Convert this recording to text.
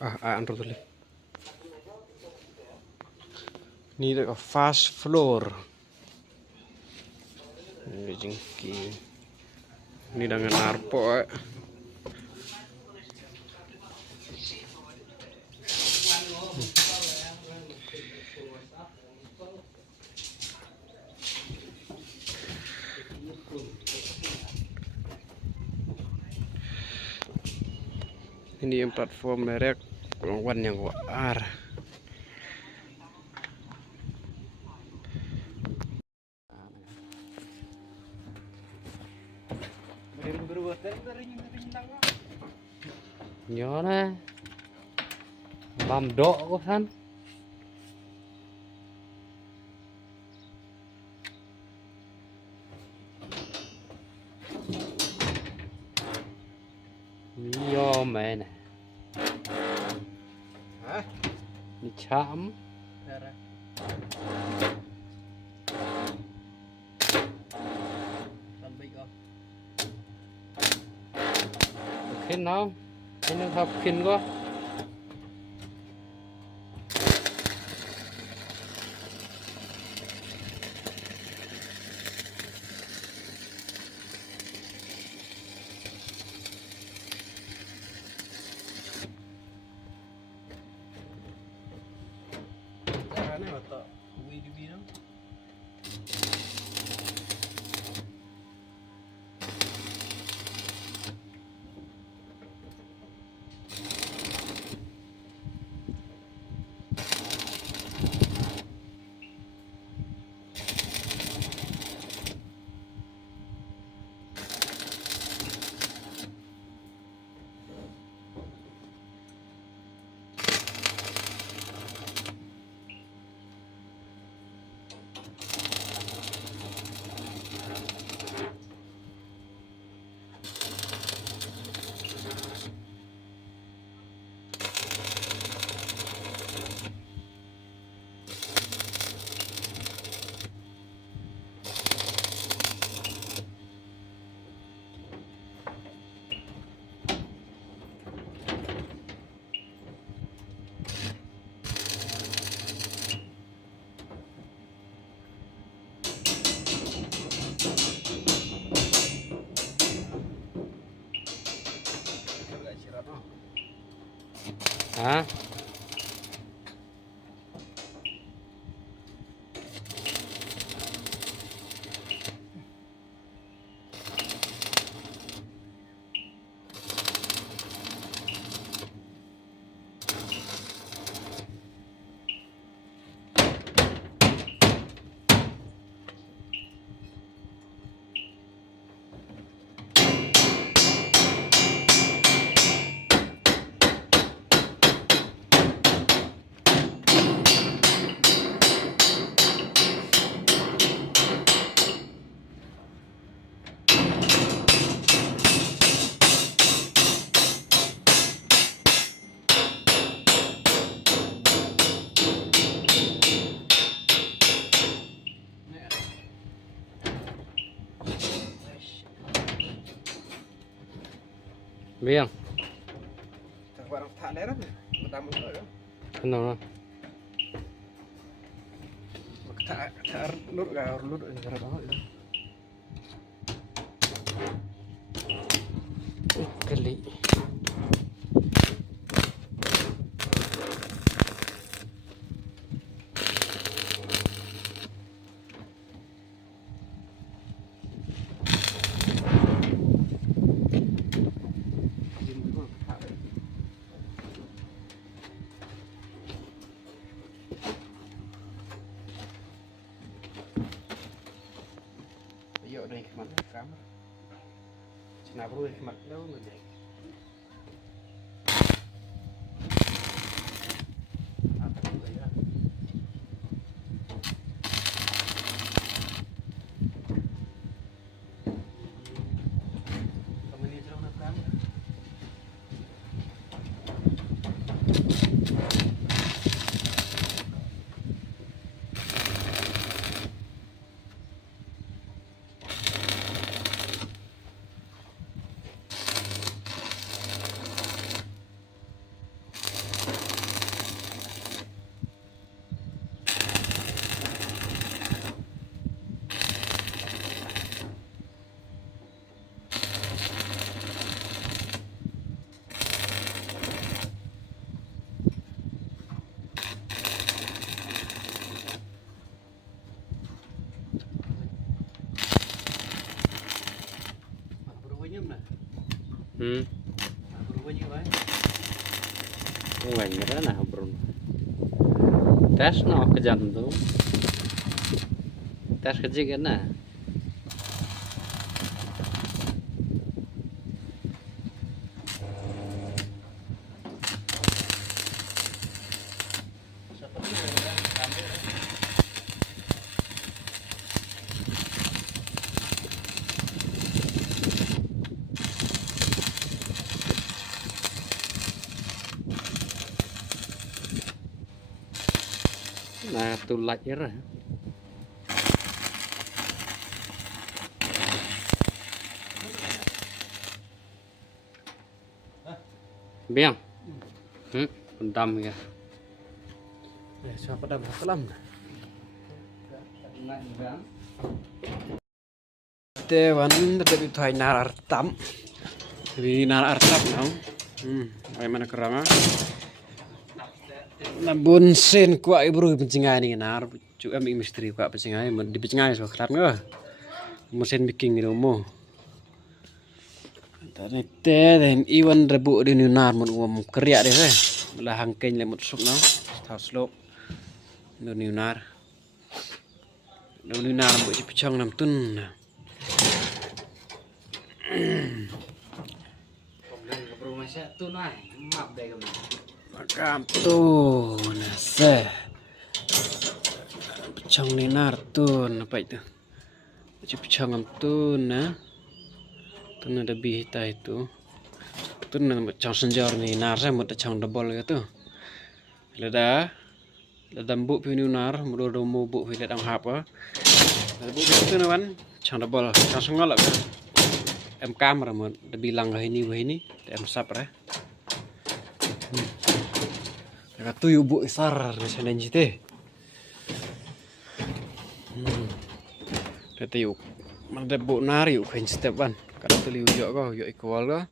Android tuh. Ini ada fast floor. Ini jengki. Ini dengan narpo. Ini yang platform merek wan yang war. Nyona bam dok kok san. Yo men. Hah? Ni cham. Khin không? Khin nó hợp khin quá. Này mà tao đi lắm. Hả? Biang. Barang tak leret ni. Pertama tu ya. Kenapa? Tak lur ni cara banget. Kali. Ayo dah hikmat kamar. Cina bro hikmat dah ni. Nah, berubah juga kan. Banyak nah bro. Tes no ke jantung. Tes kecil kan nah. Seperti ini kan, ambil. Nah tulat ya. Biang. Bentam ya. Siapa dah kelam? Dewan dari tuai nar artam. Di nar artam nang. Bagaimana kerama? Nabun sen kuat ibru pencingai ni nar. Juga ambil misteri kuat pencingai. Di pencingai so kelam ke? Mesin bikin ni rumah. Tadi dan iwan rebuk di nar mun keriak deh saya. Belah hangkeng lemut sup nang. Tahu slop. Nunar buat si pecang nam tun. Problem ke rumah saya tuh nah, maaf deh kamu. Makam tu nase. Pecang ninar tun apa itu? Si pecang nam tun na. Tun ada bihita itu. Tun na pecang senjor ni nar saya mau pecang double gitu. Leda buk pinunar, mudah domo buk pilet ang hapa. Buk itu nawan, cang double, cang sengol lah. Em kamera mau, bilang ke ini, em sap lah. Kata tu buk besar, macam ni je. Kata yuk, mana buk nar yuk kain step kan. Kata tu liu jok kau, yuk equal kau.